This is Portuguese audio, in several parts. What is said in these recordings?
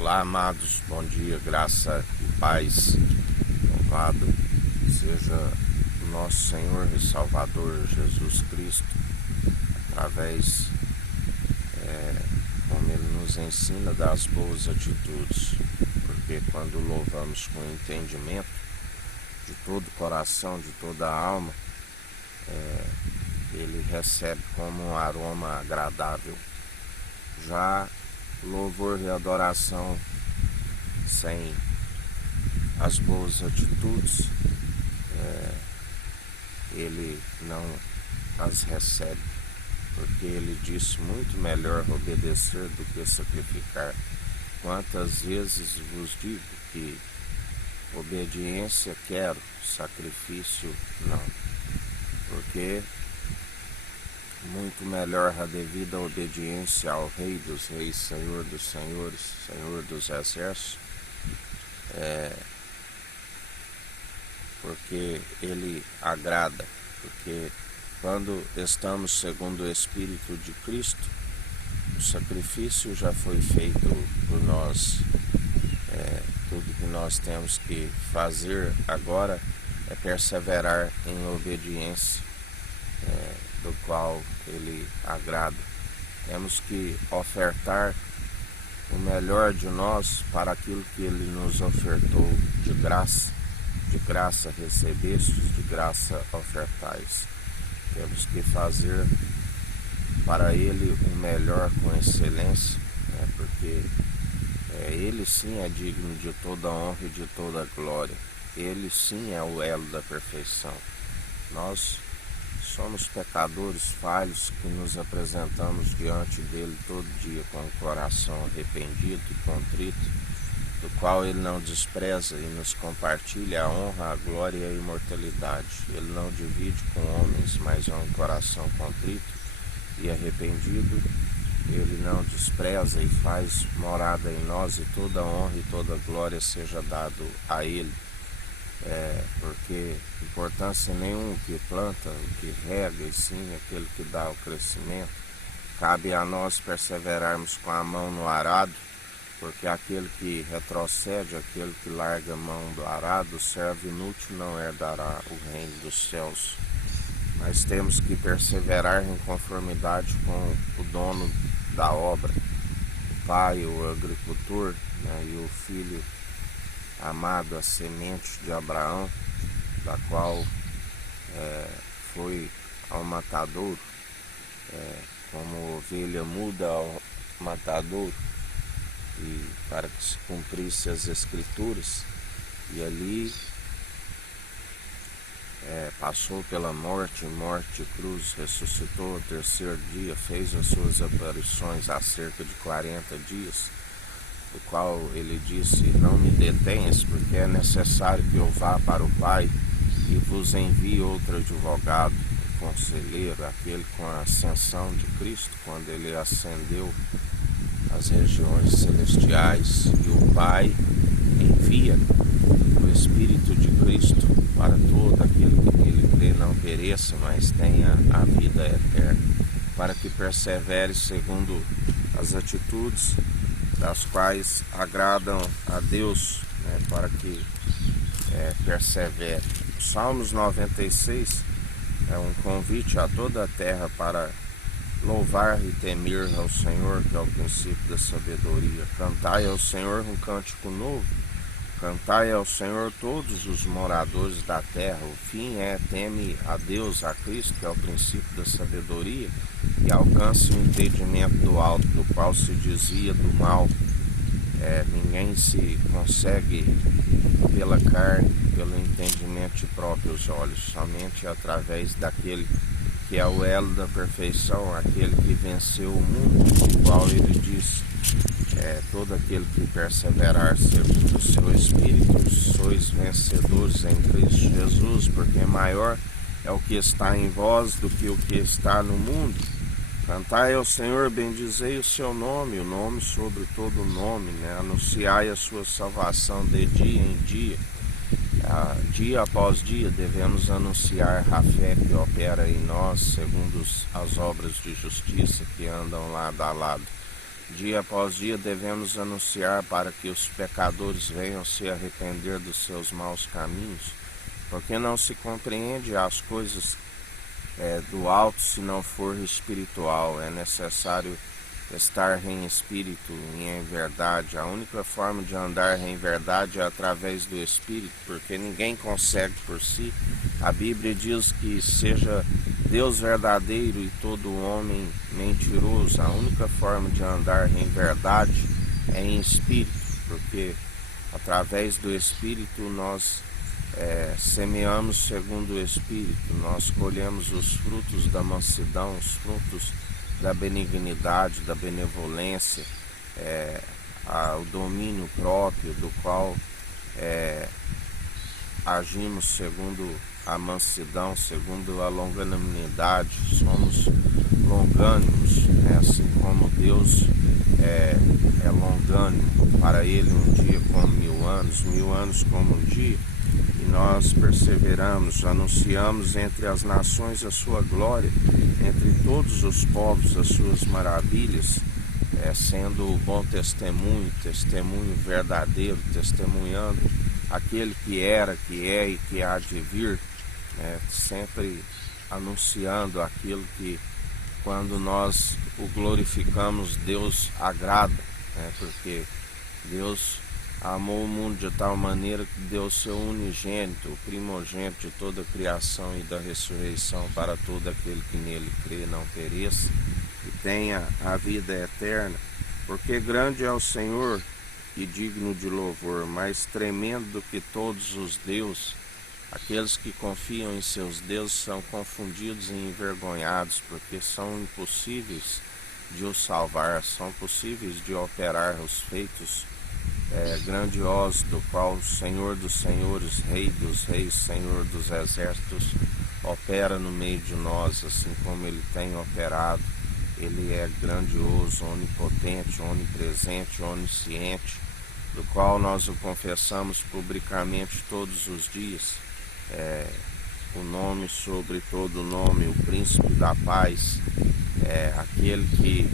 Olá, amados, bom dia, graça e paz. Louvado seja o nosso Senhor e Salvador Jesus Cristo, através, como Ele nos ensina, das boas atitudes, porque quando louvamos com entendimento de todo o coração, de toda a alma, Ele recebe como um aroma agradável. Já louvor e adoração sem as boas atitudes, Ele não as recebe, porque Ele disse: muito melhor obedecer do que sacrificar. Quantas vezes vos digo que obediência quero, sacrifício não, porque muito melhor a devida obediência ao Rei dos Reis, Senhor dos Senhores, Senhor dos Exércitos, porque Ele agrada, porque quando estamos segundo o Espírito de Cristo, o sacrifício já foi feito por nós. Tudo que nós temos que fazer agora é perseverar em obediência, do qual Ele agrada. Temos que ofertar o melhor de nós para aquilo que Ele nos ofertou de graça. De graça recebestes, de graça ofertais. Temos que fazer para Ele o melhor com excelência, porque Ele sim é digno de toda honra e de toda glória. Ele sim é o elo da perfeição. Nós somos pecadores falhos que nos apresentamos diante dele todo dia com o coração arrependido e contrito, do qual Ele não despreza e nos compartilha a honra, a glória e a imortalidade. Ele não divide com homens, mas é um coração contrito e arrependido. Ele não despreza e faz morada em nós, e toda honra e toda glória seja dado a Ele. Porque importância nenhuma que planta, o que rega, e sim aquele que dá o crescimento. Cabe a nós perseverarmos com a mão no arado, porque aquele que retrocede, aquele que larga a mão do arado, servo inútil, não herdará o reino dos céus. Mas temos que perseverar em conformidade com o dono da obra, o pai, o agricultor, e o filho amado, a semente de Abraão, da qual foi ao matadouro, como ovelha muda ao matadouro, e para que se cumprisse as Escrituras, e ali passou pela morte e cruz, ressuscitou ao terceiro dia, fez as suas aparições há cerca de 40 dias, do qual Ele disse: não me detenhas, porque é necessário que eu vá para o Pai e vos envie outro advogado, o conselheiro, aquele com a ascensão de Cristo, quando Ele ascendeu às regiões celestiais, e o Pai envia o Espírito de Cristo para todo aquele que nele crê não pereça, mas tenha a vida eterna, para que persevere segundo as atitudes das quais agradam a Deus, para que persevere. O Salmos 96 é um convite a toda a terra para louvar e temer ao Senhor, que é o princípio da sabedoria. Cantai ao Senhor um cântico novo, cantai ao Senhor todos os moradores da terra. O fim teme a Deus, a Cristo, que é o princípio da sabedoria, e alcance o entendimento do alto, do qual se dizia do mal. Ninguém se consegue pela carne, pelo entendimento de próprios olhos, somente através daquele que é o elo da perfeição, aquele que venceu o mundo, o qual Ele diz: todo aquele que perseverar segundo o seu Espírito, sois vencedores em Cristo Jesus, porque maior é o que está em vós do que o que está no mundo. Cantai ao Senhor, bendizei o seu nome, o nome sobre todo nome, anunciai a sua salvação de dia em dia. Dia após dia devemos anunciar a fé que opera em nós, segundo as obras de justiça que andam lado a lado. Dia após dia devemos anunciar para que os pecadores venham se arrepender dos seus maus caminhos, porque não se compreende as coisas do alto se não for espiritual. É necessário estar em espírito e em verdade. A única forma de andar em verdade é através do espírito, porque ninguém consegue por si. A Bíblia diz que seja Deus verdadeiro e todo homem mentiroso. A única forma de andar em verdade é em espírito, porque através do espírito nós semeamos segundo o espírito, nós colhemos os frutos da mansidão, os frutos da benignidade, da benevolência, o domínio próprio, do qual agimos segundo a mansidão, segundo a longanimidade. Somos longânimos, assim como Deus é longânimo. Para Ele um dia como 1000 anos como um dia. E nós perseveramos, anunciamos entre as nações a sua glória, entre todos os povos as suas maravilhas, sendo bom testemunho, testemunho verdadeiro, testemunhando aquele que era, que é e que há de vir, sempre anunciando aquilo que, quando nós o glorificamos, Deus agrada, porque Deus amou o mundo de tal maneira que deu seu unigênito, o primogênito de toda a criação e da ressurreição, para todo aquele que nele crê não pereça e tenha a vida eterna. Porque grande é o Senhor e digno de louvor, mais tremendo do que todos os deuses. Aqueles que confiam em seus deuses são confundidos e envergonhados, porque são impossíveis de os salvar, são possíveis de operar os feitos grandiosos, do qual o Senhor dos Senhores, Rei dos Reis, Senhor dos Exércitos, opera no meio de nós, assim como Ele tem operado. Ele é grandioso, onipotente, onipresente, onisciente, do qual nós o confessamos publicamente todos os dias. O nome sobre todo nome, o Príncipe da Paz, aquele que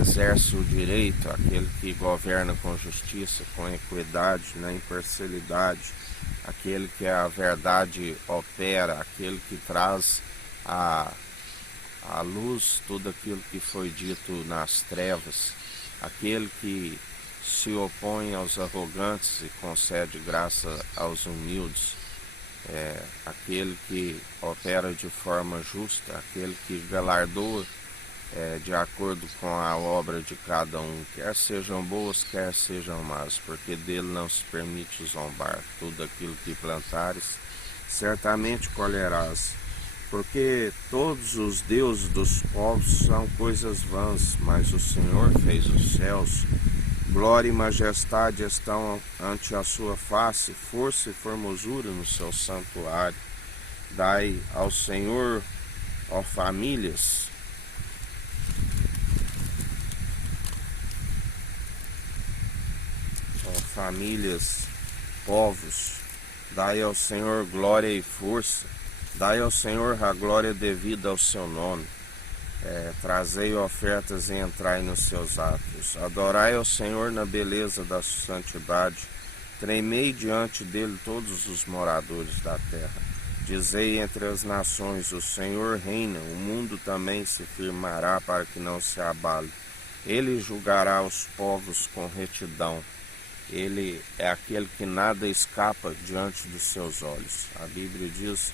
exerce o direito, aquele que governa com justiça, com equidade, na imparcialidade, aquele que a verdade opera, aquele que traz à luz tudo aquilo que foi dito nas trevas, aquele que se opõe aos arrogantes e concede graça aos humildes, aquele que opera de forma justa, aquele que galardoa de acordo com a obra de cada um, quer sejam boas, quer sejam más, porque dele não se permite zombar. Tudo aquilo que plantares, certamente colherás. Porque todos os deuses dos povos são coisas vãs, mas o Senhor fez os céus. Glória e majestade estão ante a sua face, força e formosura no seu santuário. Dai ao Senhor, ó famílias, povos, dai ao Senhor glória e força, dai ao Senhor a glória devida ao seu nome. Trazei ofertas e entrai nos seus átrios. Adorai ao Senhor na beleza da santidade. Tremei diante dele todos os moradores da terra. Dizei entre as nações, o Senhor reina, o mundo também se firmará para que não se abale. Ele julgará os povos com retidão. Ele é aquele que nada escapa diante dos seus olhos. A Bíblia diz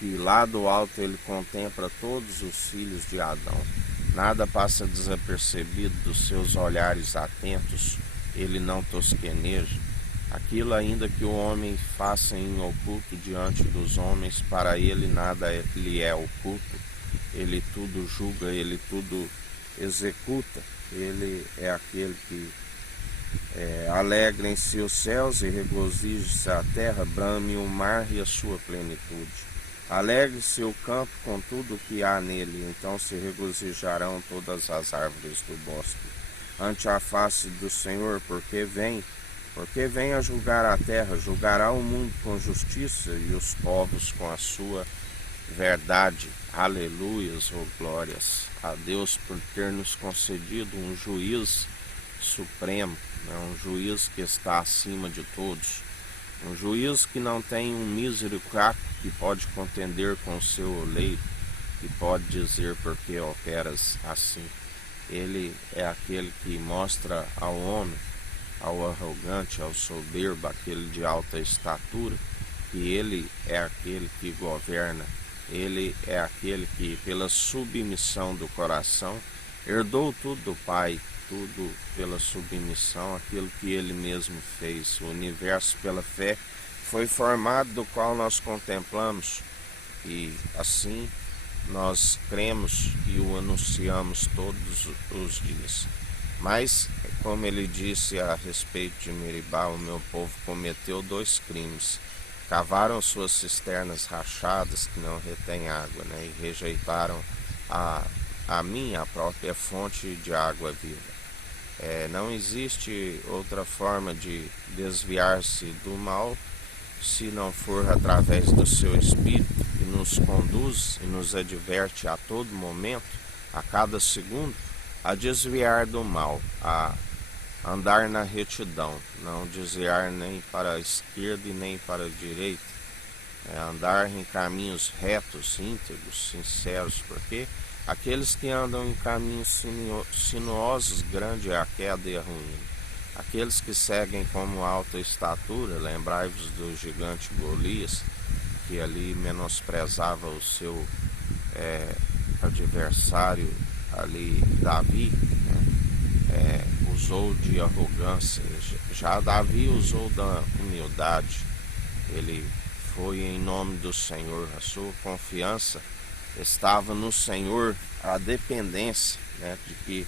que lá do alto ele contempla todos os filhos de Adão. Nada passa desapercebido dos seus olhares atentos, ele não tosqueneja. Aquilo ainda que o homem faça em oculto diante dos homens, para ele nada lhe é oculto. Ele tudo julga, ele tudo executa. Ele é aquele que alegrem-se os céus e regozije-se a terra, brame o mar e a sua plenitude. Alegre-se o campo com tudo o que há nele, então se regozijarão todas as árvores do bosque. Ante a face do Senhor, porque vem a julgar a terra, julgará o mundo com justiça e os povos com a sua verdade. Aleluias, ou glórias a Deus por ter nos concedido um juiz supremo, né? Um juiz que está acima de todos, um juiz que não tem um mísero caco que pode contender com o seu oleiro, que pode dizer por que operas assim. Ele é aquele que mostra ao homem, ao arrogante, ao soberbo, aquele de alta estatura, que ele é aquele que governa, ele é aquele que, pela submissão do coração, herdou tudo do Pai, tudo pela submissão, aquilo que ele mesmo fez. O universo, pela fé, foi formado, do qual nós contemplamos, e assim nós cremos e o anunciamos todos os dias. Mas, como ele disse a respeito de Meribá, o meu povo cometeu 2 crimes. Cavaram suas cisternas rachadas, que não retêm água, né? E rejeitaram a minha própria fonte de água viva. Não existe outra forma de desviar-se do mal se não for através do seu Espírito, que nos conduz e nos adverte a todo momento, a cada segundo, a desviar do mal, a andar na retidão, não desviar nem para a esquerda e nem para a direita, andar em caminhos retos, íntegros, sinceros, porque aqueles que andam em caminhos sinuosos, grande é a queda e a ruína. Aqueles que seguem como alta estatura, lembrai-vos do gigante Golias, que ali menosprezava o seu adversário, ali Davi, né? Usou de arrogância. Já Davi usou da humildade. Ele foi em nome do Senhor, a sua confiança estava no Senhor, a dependência, né, de que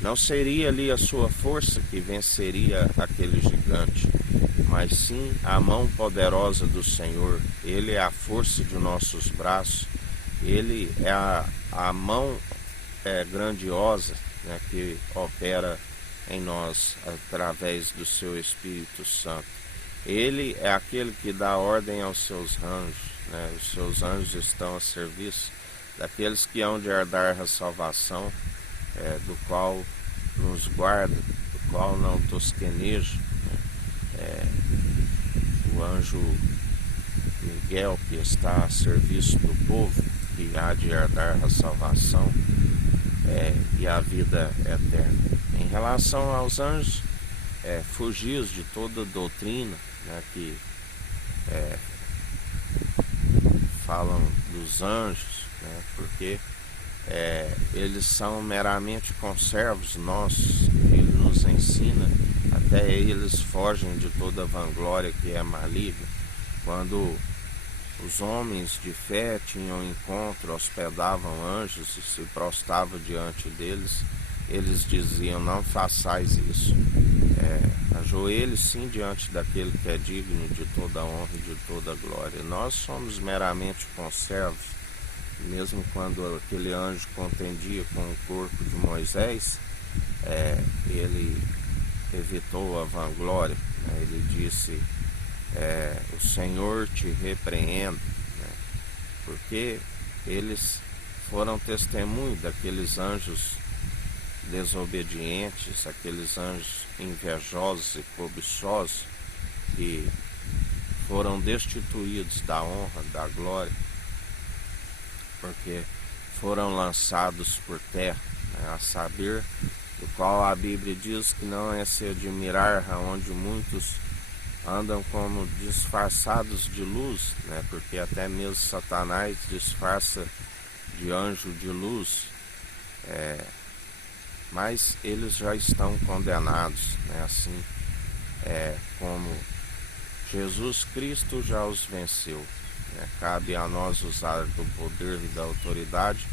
não seria ali a sua força que venceria aquele gigante, mas sim a mão poderosa do Senhor. Ele é a força de nossos braços, ele é a mão grandiosa, né, que opera em nós através do seu Espírito Santo. Ele é aquele que dá ordem aos seus anjos, né? Os seus anjos estão a serviço daqueles que hão de herdar a salvação, do qual nos guarda, do qual não tosqueneja, né? O anjo Miguel, que está a serviço do povo, que há de herdar a salvação e a vida eterna. Em relação aos anjos, fugir de toda doutrina, né, que falam dos anjos, né, porque eles são meramente conservos nossos. Ele nos ensina, até eles fogem de toda vanglória que é maligna. Quando os homens de fé tinham encontro, hospedavam anjos e se prostravam diante deles, eles diziam: não façais isso. Ajoelhe sim diante daquele que é digno de toda honra e de toda glória. Nós somos meramente conservos. Mesmo quando aquele anjo contendia com o corpo de Moisés, ele evitou a vanglória, né? Ele disse: o Senhor te repreenda, né? Porque eles foram testemunho daqueles anjos desobedientes, aqueles anjos invejosos e cobiçosos, que foram destituídos da honra, da glória, porque foram lançados por terra, né? A saber, do qual a Bíblia diz que não é se admirar aonde muitos andam como disfarçados de luz, né? Porque até mesmo Satanás disfarça de anjo de luz, mas eles já estão condenados, né? Assim como Jesus Cristo já os venceu, né? Cabe a nós usar do poder e da autoridade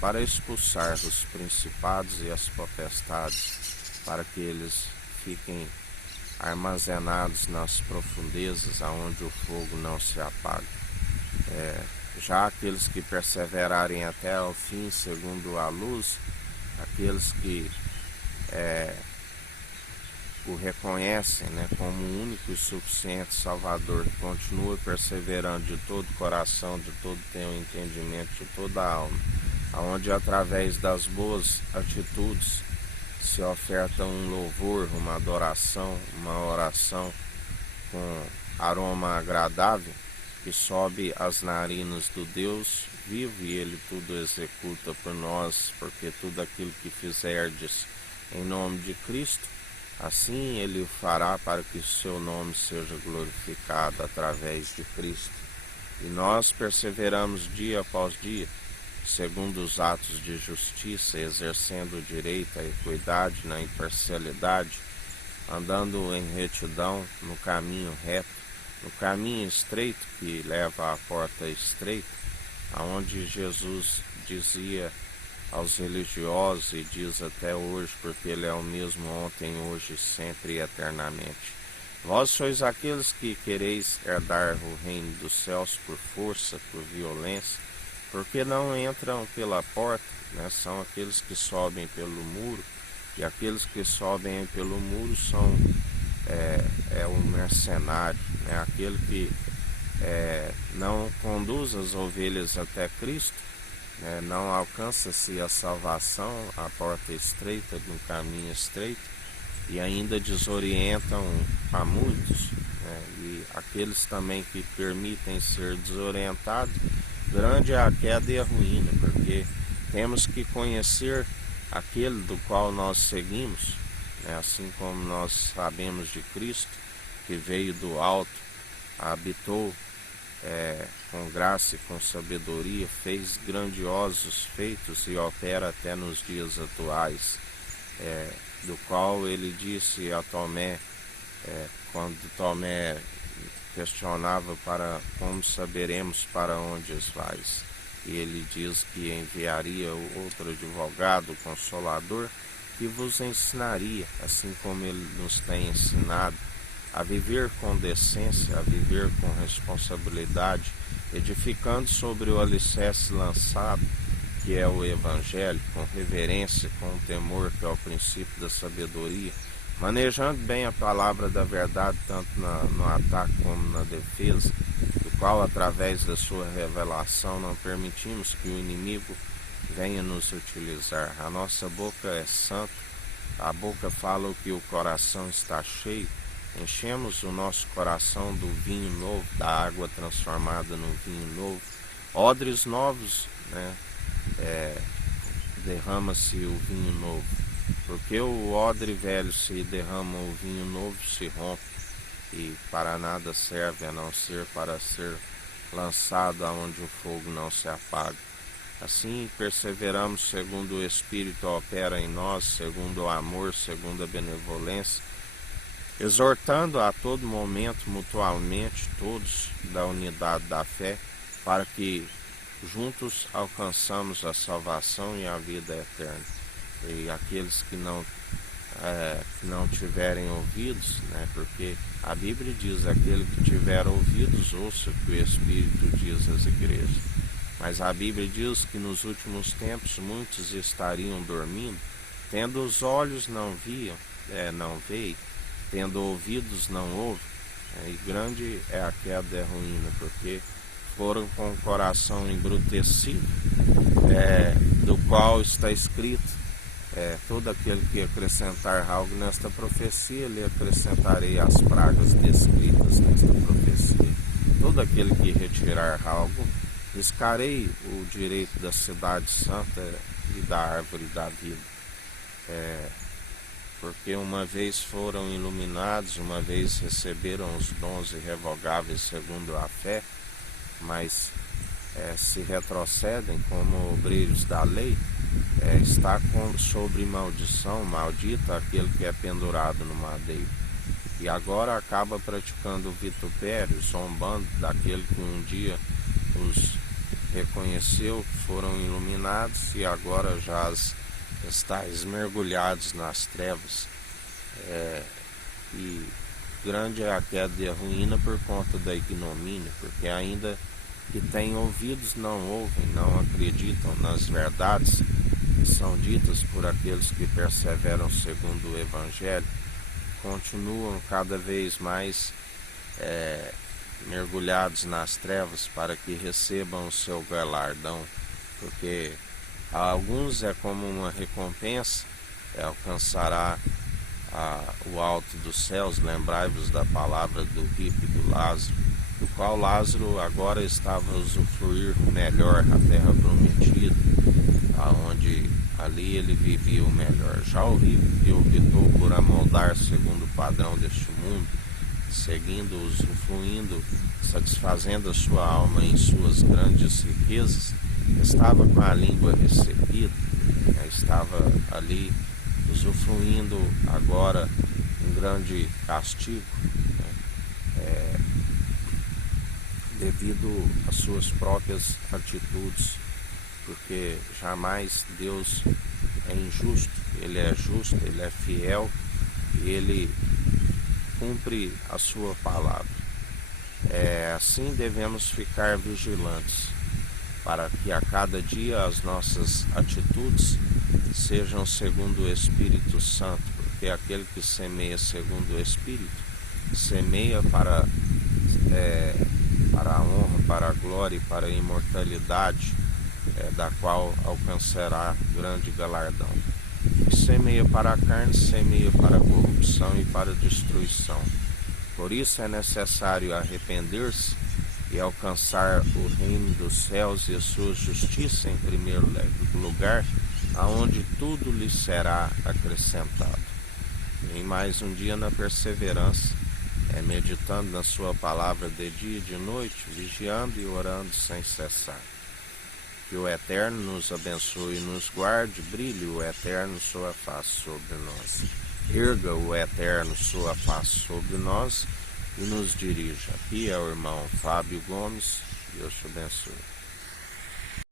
para expulsar os principados e as potestades, para que eles fiquem armazenados nas profundezas, aonde o fogo não se apaga. Já aqueles que perseverarem até ao fim, segundo a luz, aqueles que o reconhecem, né, como o único e suficiente Salvador, que continua perseverando de todo o coração, de todo o teu entendimento, de toda a alma, aonde através das boas atitudes se oferta um louvor, uma adoração, uma oração com aroma agradável que sobe às narinas do Deus vivo, e Ele tudo executa por nós, porque tudo aquilo que fizerdes em nome de Cristo, assim Ele o fará para que o seu nome seja glorificado através de Cristo. E nós perseveramos dia após dia, segundo os atos de justiça, exercendo o direito, a equidade, na imparcialidade, andando em retidão, no caminho reto, no caminho estreito que leva à porta estreita, aonde Jesus dizia aos religiosos e diz até hoje, porque Ele é o mesmo ontem, hoje, sempre e eternamente: vós sois aqueles que quereis herdar o reino dos céus por força, por violência, porque não entram pela porta, né? São aqueles que sobem pelo muro, e aqueles que sobem pelo muro são o mercenário, né? Aquele que não conduz as ovelhas até Cristo, né? Não alcança-se a salvação, a porta estreita, no caminho estreito, e ainda desorientam a muitos, né? E aqueles também que permitem ser desorientados, grande é a queda e a ruína, porque temos que conhecer aquele do qual nós seguimos, né? Assim como nós sabemos de Cristo, que veio do alto, habitou com graça e com sabedoria, fez grandiosos feitos e opera até nos dias atuais, do qual ele disse a Tomé, quando Tomé questionava para como saberemos para onde vais, e ele diz que enviaria outro advogado, consolador, que vos ensinaria, assim como ele nos tem ensinado, a viver com decência, a viver com responsabilidade, edificando sobre o alicerce lançado, que é o Evangelho, com reverência, com temor, que é o princípio da sabedoria, manejando bem a palavra da verdade, tanto no ataque como na defesa, do qual, através da sua revelação, não permitimos que o inimigo venha nos utilizar. A nossa boca é santa, a boca fala o que o coração está cheio. Enchemos o nosso coração do vinho novo, da água transformada no vinho novo. Odres novos, né? Derrama-se o vinho novo, porque o odre velho, se derrama o vinho novo, se rompe, e para nada serve a não ser para ser lançado aonde o fogo não se apaga. Assim perseveramos segundo o Espírito opera em nós, segundo o amor, segundo a benevolência, exortando a todo momento mutuamente todos da unidade da fé, para que juntos alcançamos a salvação e a vida eterna. E aqueles que não tiverem ouvidos, né, porque a Bíblia diz: aquele que tiver ouvidos, ouça o que o Espírito diz às igrejas. Mas a Bíblia diz que nos últimos tempos muitos estariam dormindo, tendo os olhos não veem, tendo ouvidos não ouvem, e grande é a queda e a ruína, porque foram com o coração embrutecido, do qual está escrito: todo aquele que acrescentar algo nesta profecia, lhe acrescentarei as pragas descritas nesta profecia. Todo aquele que retirar algo, riscarei o direito da cidade santa e da árvore da vida. Porque uma vez foram iluminados, uma vez receberam os dons irrevogáveis segundo a fé, mas se retrocedem como obreiros da lei, está sobre maldição, maldito aquele que é pendurado no madeiro. E agora acaba praticando o vitupério, zombando daquele que um dia os reconheceu, que foram iluminados, e agora já estáis mergulhados nas trevas. E grande é a queda e a ruína por conta da ignomínia, porque ainda que têm ouvidos não ouvem, não acreditam nas verdades que são ditas por aqueles que perseveram segundo o Evangelho. continuam cada vez mais mergulhados nas trevas para que recebam o seu galardão, porque a alguns é como uma recompensa, alcançará o alto dos céus. Lembrai-vos da palavra do rico e do Lázaro, do qual Lázaro agora estava a usufruir melhor a terra prometida, aonde ali ele vivia o melhor. Já o rico, que optou por amoldar segundo o padrão deste mundo, seguindo, usufruindo, satisfazendo a sua alma em suas grandes riquezas, estava com a língua recebida, estava ali usufruindo agora um grande castigo, devido às suas próprias atitudes, porque jamais Deus é injusto, Ele é justo, Ele é fiel e Ele cumpre a sua palavra. Assim devemos ficar vigilantes, para que a cada dia as nossas atitudes sejam segundo o Espírito Santo, porque aquele que semeia segundo o Espírito, semeia para a honra, para a glória e para a imortalidade, da qual alcançará grande galardão. E semeia para a carne, semeia para a corrupção e para a destruição. Por isso é necessário arrepender-se e alcançar o reino dos céus e a sua justiça em primeiro lugar, aonde tudo lhe será acrescentado. Em mais um dia na perseverança, meditando na sua palavra de dia e de noite, vigiando e orando sem cessar. Que o Eterno nos abençoe e nos guarde, brilhe o Eterno sua face sobre nós. Erga o Eterno sua face sobre nós e nos dirija. Aqui é o irmão Fábio Gomes. Deus te abençoe.